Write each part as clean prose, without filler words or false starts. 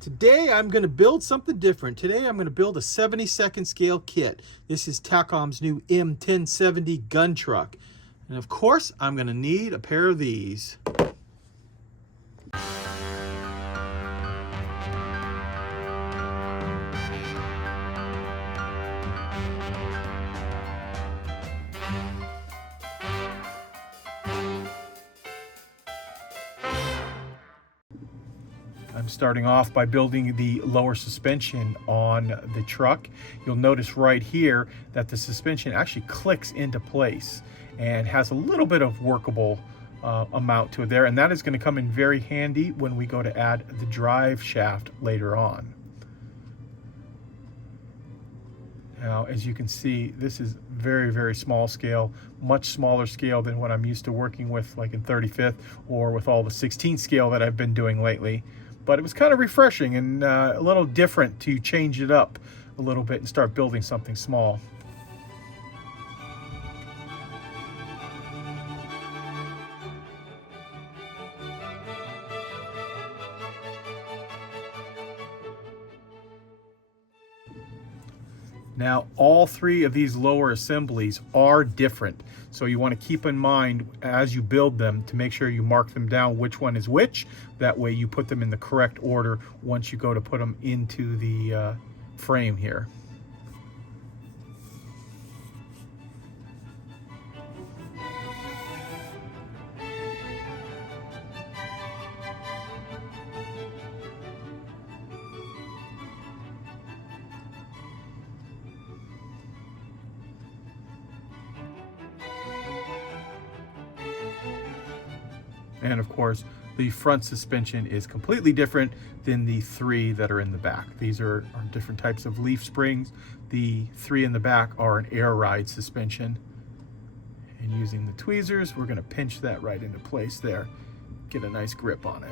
Today I'm going to build something different. Today I'm going to build a 72nd scale kit. This is Takom's new M1070 gun truck. And of course I'm going to need a pair of these. I'm starting off by building the lower suspension on the truck. You'll notice right here that the suspension actually clicks into place and has a little bit of workable amount to it there, and that is going to come in very handy when we go to add the drive shaft later on. Now, as you can see, this is very, very small scale, much smaller scale than what I'm used to working with, like in 35th or with all the 16th scale that I've been doing lately. But it was kind of refreshing and a little different to change it up a little bit and start building something small. Now, all three of these lower assemblies are different. So you want to keep in mind as you build them to make sure you mark them down which one is which. That way you put them in the correct order once you go to put them into the frame here. And of course, the front suspension is completely different than the three that are in the back. These are different types of leaf springs. The three in the back are an air ride suspension. And using the tweezers, we're going to pinch that right into place there. Get a nice grip on it.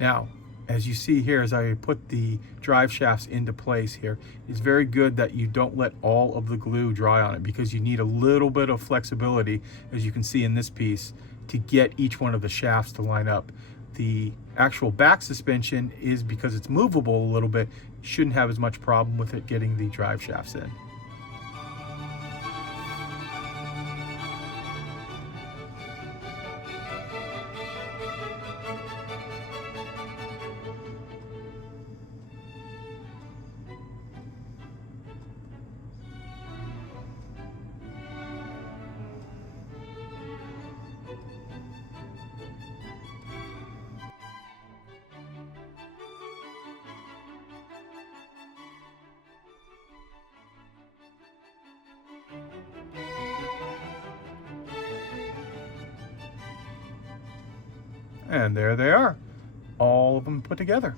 Now, as you see here, as I put the drive shafts into place here, it's very good that you don't let all of the glue dry on it, because you need a little bit of flexibility, as you can see in this piece, to get each one of the shafts to line up. The actual back suspension is, because it's movable a little bit, shouldn't have as much problem with it getting the drive shafts in. And there they are, all of them put together.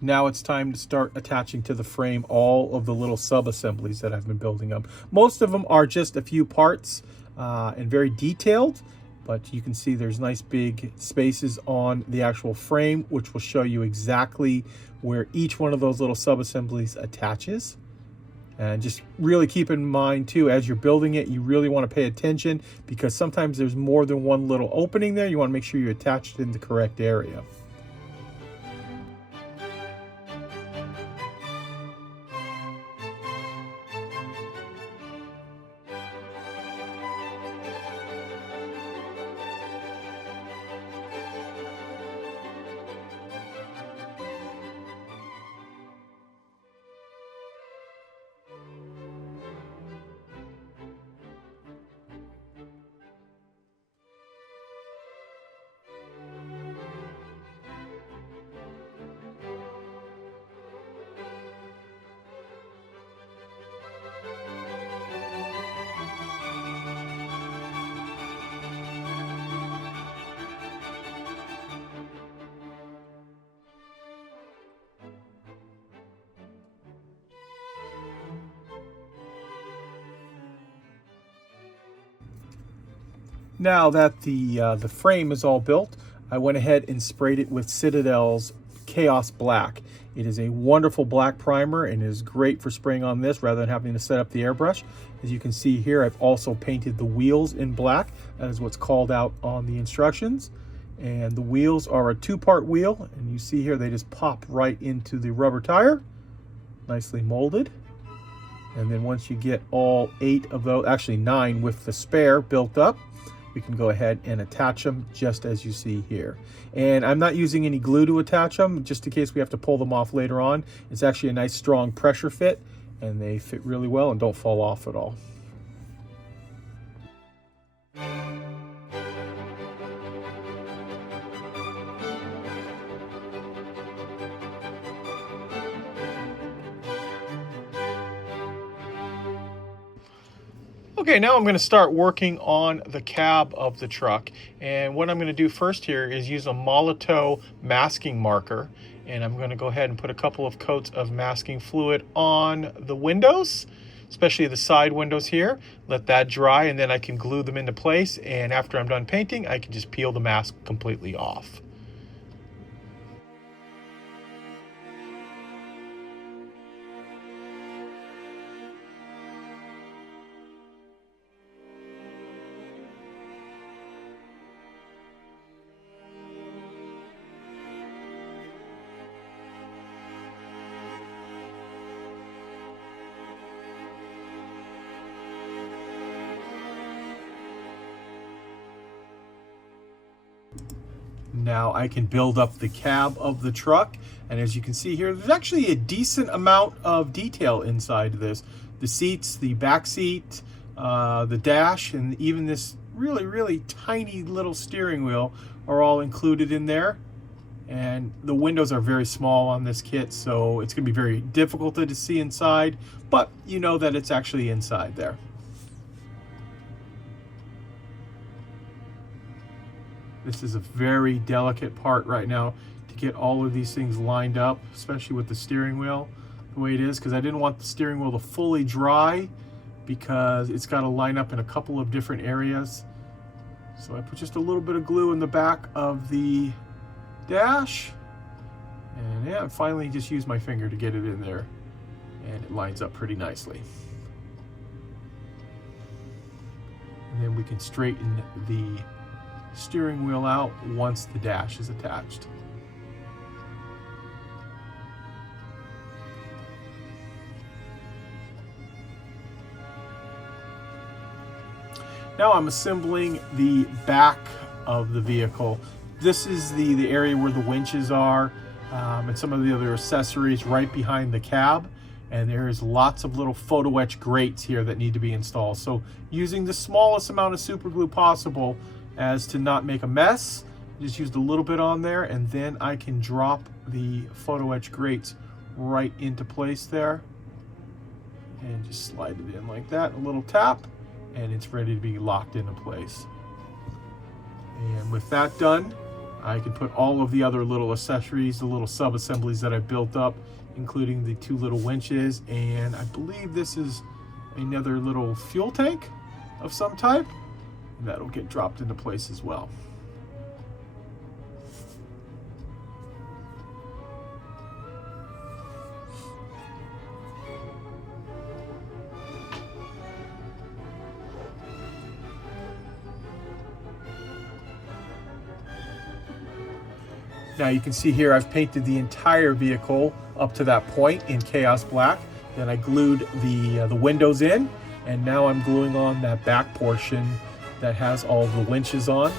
Now it's time to start attaching to the frame all of the little sub-assemblies that I've been building up. Most of them are just a few parts and very detailed, but you can see there's nice big spaces on the actual frame, which will show you exactly where each one of those little sub-assemblies attaches. And just really keep in mind too, as you're building it, you really want to pay attention, because sometimes there's more than one little opening there. You want to make sure you attach it in the correct area. Now that the frame is all built, I went ahead and sprayed it with Citadel's Chaos Black. It is a wonderful black primer and is great for spraying on this rather than having to set up the airbrush. As you can see here, I've also painted the wheels in black. That is what's called out on the instructions. And the wheels are a two-part wheel, and you see here they just pop right into the rubber tire, nicely molded. And then once you get all 8 of those, actually 9 with the spare built up, we can go ahead and attach them just as you see here. And I'm not using any glue to attach them, just in case we have to pull them off later on. It's actually a nice strong pressure fit, and they fit really well and don't fall off at all. Okay, now I'm going to start working on the cab of the truck. And what I'm going to do first here is use a Molotow masking marker. And I'm going to go ahead and put a couple of coats of masking fluid on the windows, especially the side windows here. Let that dry, and then I can glue them into place. And after I'm done painting, I can just peel the mask completely off. Now I can build up the cab of the truck, and as you can see here, there's actually a decent amount of detail inside this. The seats, the back seat, the dash, and even this really tiny little steering wheel are all included in there. And the windows are very small on this kit, so it's going to be very difficult to see inside, but you know that it's actually inside there. This is a very delicate part right now to get all of these things lined up, especially with the steering wheel the way it is, because I didn't want the steering wheel to fully dry because it's got to line up in a couple of different areas. So I put just a little bit of glue in the back of the dash, and yeah, I finally just used my finger to get it in there, and it lines up pretty nicely. And then we can straighten the steering wheel out once the dash is attached. Now I'm assembling the back of the vehicle. This is the area where the winches are, and some of the other accessories right behind the cab. And there is lots of little photo etch grates here that need to be installed. So using the smallest amount of super glue possible as to not make a mess, just used a little bit on there, and then I can drop the photo etch grates right into place there. And just slide it in like that, a little tap, and it's ready to be locked into place. And with that done, I can put all of the other little accessories, the little sub-assemblies that I built up, including the 2 little winches, and I believe this is another little fuel tank of some type, and that'll get dropped into place as well. Now you can see here I've painted the entire vehicle up to that point in Chaos Black. Then I glued the windows in, and now I'm gluing on that back portion that has all the winches on.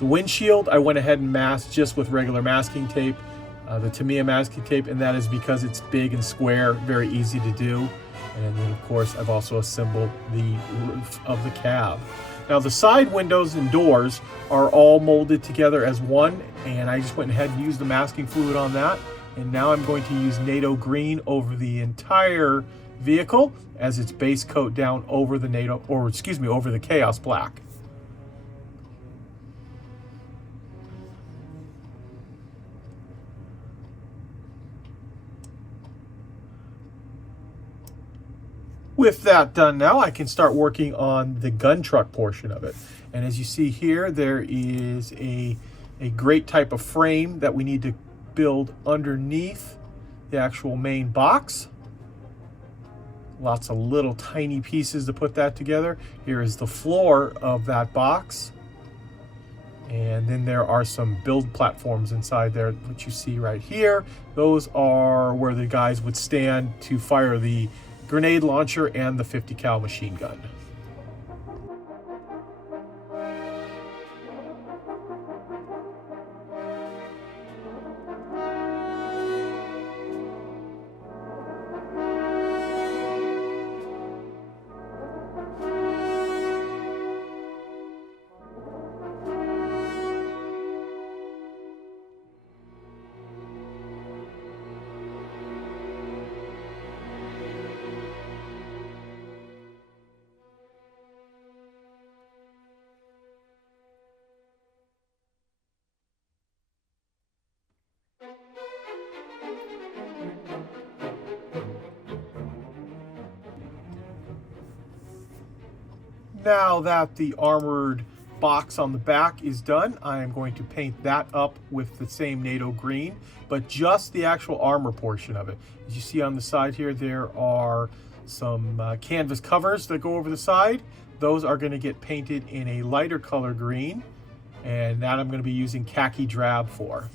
The windshield I went ahead and masked just with regular masking tape, the Tamiya masking tape, and that is because it's big and square, very easy to do. And then of course I've also assembled the roof of the cab. Now the side windows and doors are all molded together as one, and I just went ahead and used the masking fluid on that. And now I'm going to use NATO green over the entire vehicle as its base coat down over the over the Chaos Black. With that done now, I can start working on the gun truck portion of it. And as you see here, there is a great type of frame that we need to build underneath the actual main box. Lots of little tiny pieces to put that together. Here is the floor of that box. And then there are some build platforms inside there, which you see right here. Those are where the guys would stand to fire the grenade launcher and the 50 cal machine gun. Now that the armored box on the back is done, I am going to paint that up with the same NATO green, but just the actual armor portion of it. As you see on the side here, there are some canvas covers that go over the side. Those are going to get painted in a lighter color green, and that I'm going to be using khaki drab for.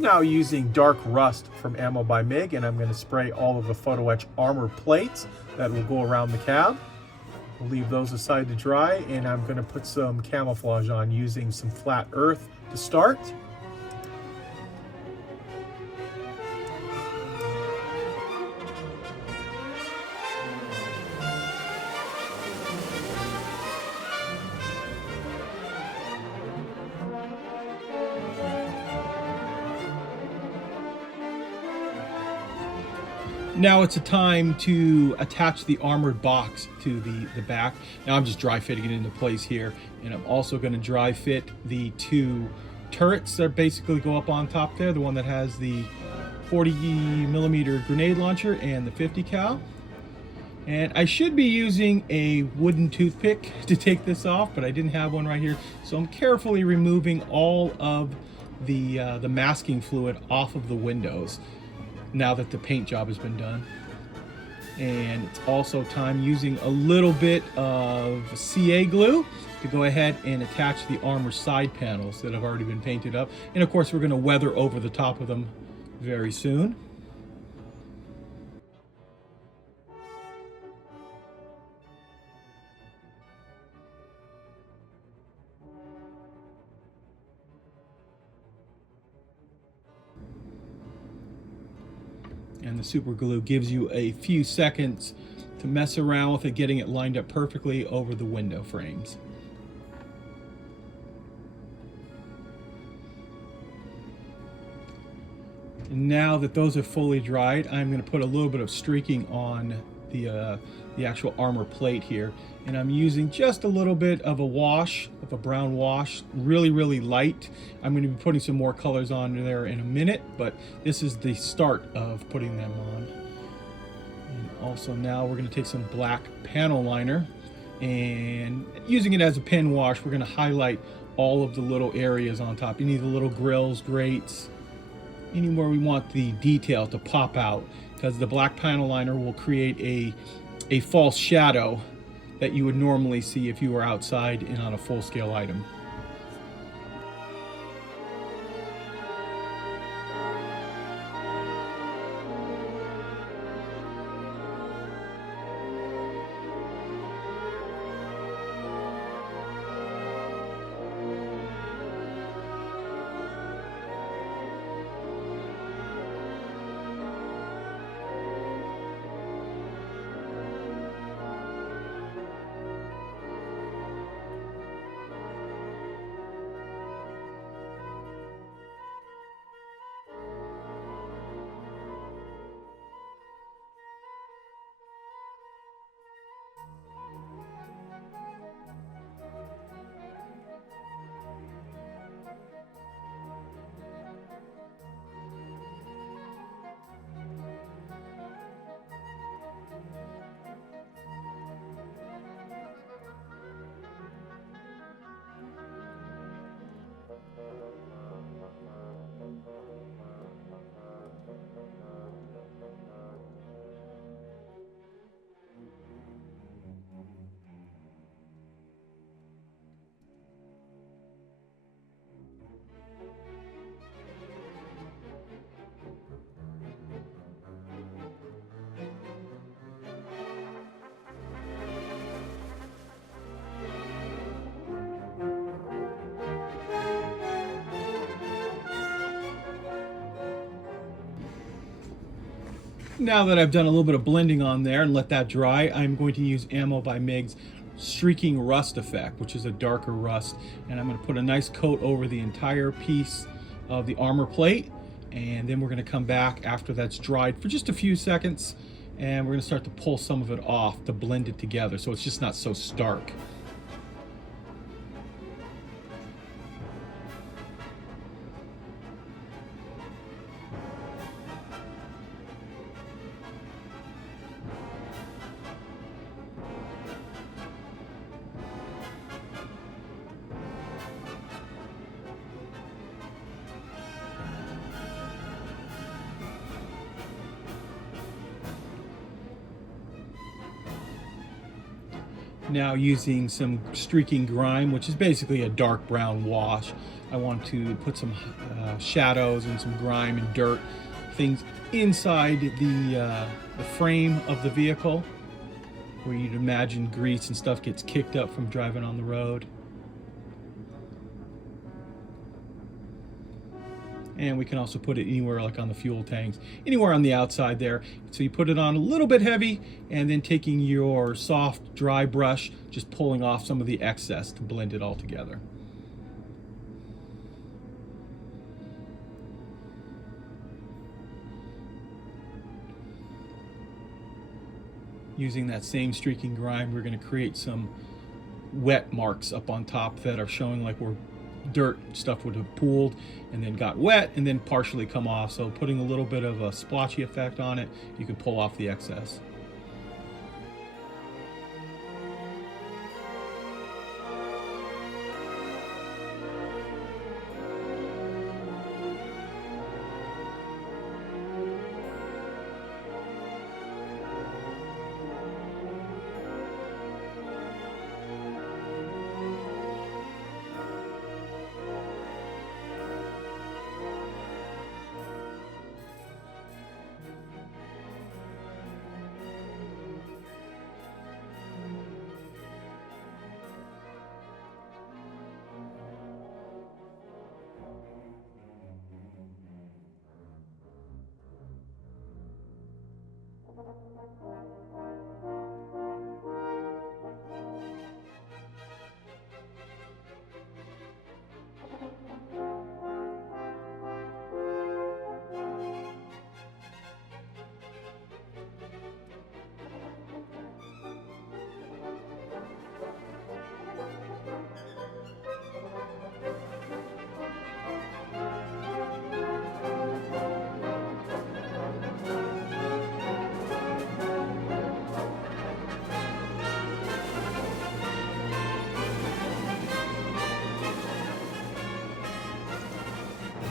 Now using dark rust from Ammo by MiG, and I'm going to spray all of the photo etch armor plates that will go around the cab. We'll leave those aside to dry, and I'm going to put some camouflage on using some flat earth to start. Now it's a time to attach the armored box to the back. Now I'm just dry fitting it into place here, and I'm also going to dry fit the two turrets that basically go up on top there, the one that has the 40mm grenade launcher and the 50 cal. And I should be using a wooden toothpick to take this off, but I didn't have one right here, so I'm carefully removing all of the masking fluid off of the windows now that the paint job has been done. And it's also time using a little bit of CA glue to go ahead and attach the armor side panels that have already been painted up. And of course, we're going to weather over the top of them very soon. And the super glue gives you a few seconds to mess around with it, getting it lined up perfectly over the window frames. And now that those are fully dried, I'm going to put a little bit of streaking on the actual armor plate here, and I'm using just a little bit of a wash, of a brown wash, really light. I'm going to be putting some more colors on there in a minute, but this is the start of putting them on. And also now we're going to take some black panel liner, and using it as a pen wash, we're going to highlight all of the little areas on top. Any of the little grills, grates, anywhere we want the detail to pop out, because the black panel liner will create a false shadow that you would normally see if you were outside and on a full-scale item. Now that I've done a little bit of blending on there and let that dry, I'm going to use Ammo by MIG's streaking rust effect, which is a darker rust, and I'm going to put a nice coat over the entire piece of the armor plate, and then we're going to come back after that's dried for just a few seconds, and we're going to start to pull some of it off to blend it together so it's just not so stark. Now, using some streaking grime, which is basically a dark brown wash, I want to put some shadows and some grime and dirt, things inside the frame of the vehicle, where you'd imagine grease and stuff gets kicked up from driving on the road. And we can also put it anywhere, like on the fuel tanks, anywhere on the outside there. So you put it on a little bit heavy, and then taking your soft, dry brush, just pulling off some of the excess to blend it all together. Using that same streaking grime, we're going to create some wet marks up on top that are showing like where dirt stuff would have pooled and then got wet and then partially come off. So putting a little bit of a splotchy effect on it, you can pull off the excess.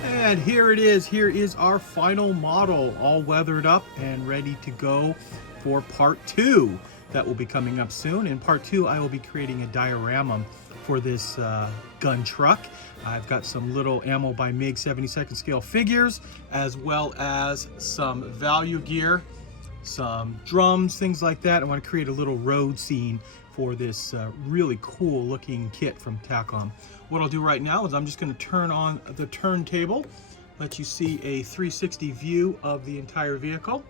And here it is. Here is our final model, all weathered up and ready to go for part 2. That will be coming up soon. In part 2, I will be creating a diorama for this gun truck. I've got some little Ammo by MIG 72nd scale figures, as well as some value gear, some drums, things like that. I want to create a little road scene for this really cool looking kit from Tacom. What I'll do right now is I'm just going to turn on the turntable, let you see a 360 view of the entire vehicle.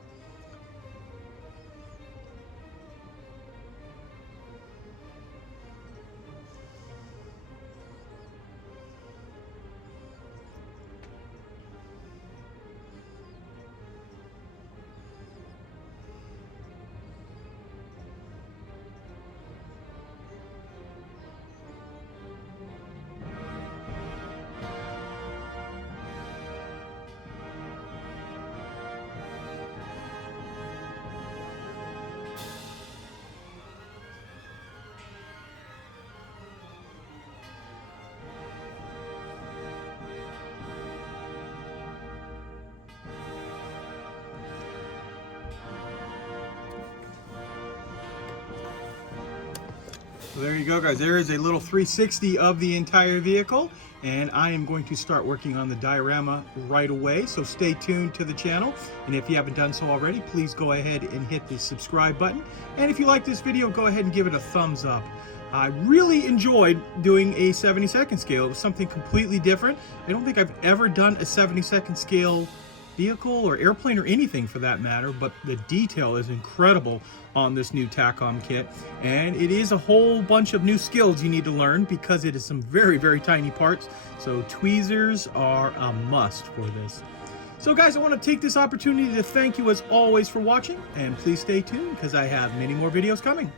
So there you go, guys. There is a little 360 of the entire vehicle, and I am going to start working on the diorama right away. So stay tuned to the channel, and if you haven't done so already, please go ahead and hit the subscribe button. And if you like this video, go ahead and give it a thumbs up. I really enjoyed doing a 72nd scale. It was something completely different. I don't think I've ever done a 72nd scale vehicle or airplane or anything for that matter, but the detail is incredible on this new TACOM kit. And it is a whole bunch of new skills you need to learn because it is some very, very tiny parts. So tweezers are a must for this. So guys, I want to take this opportunity to thank you as always for watching, and please stay tuned because I have many more videos coming.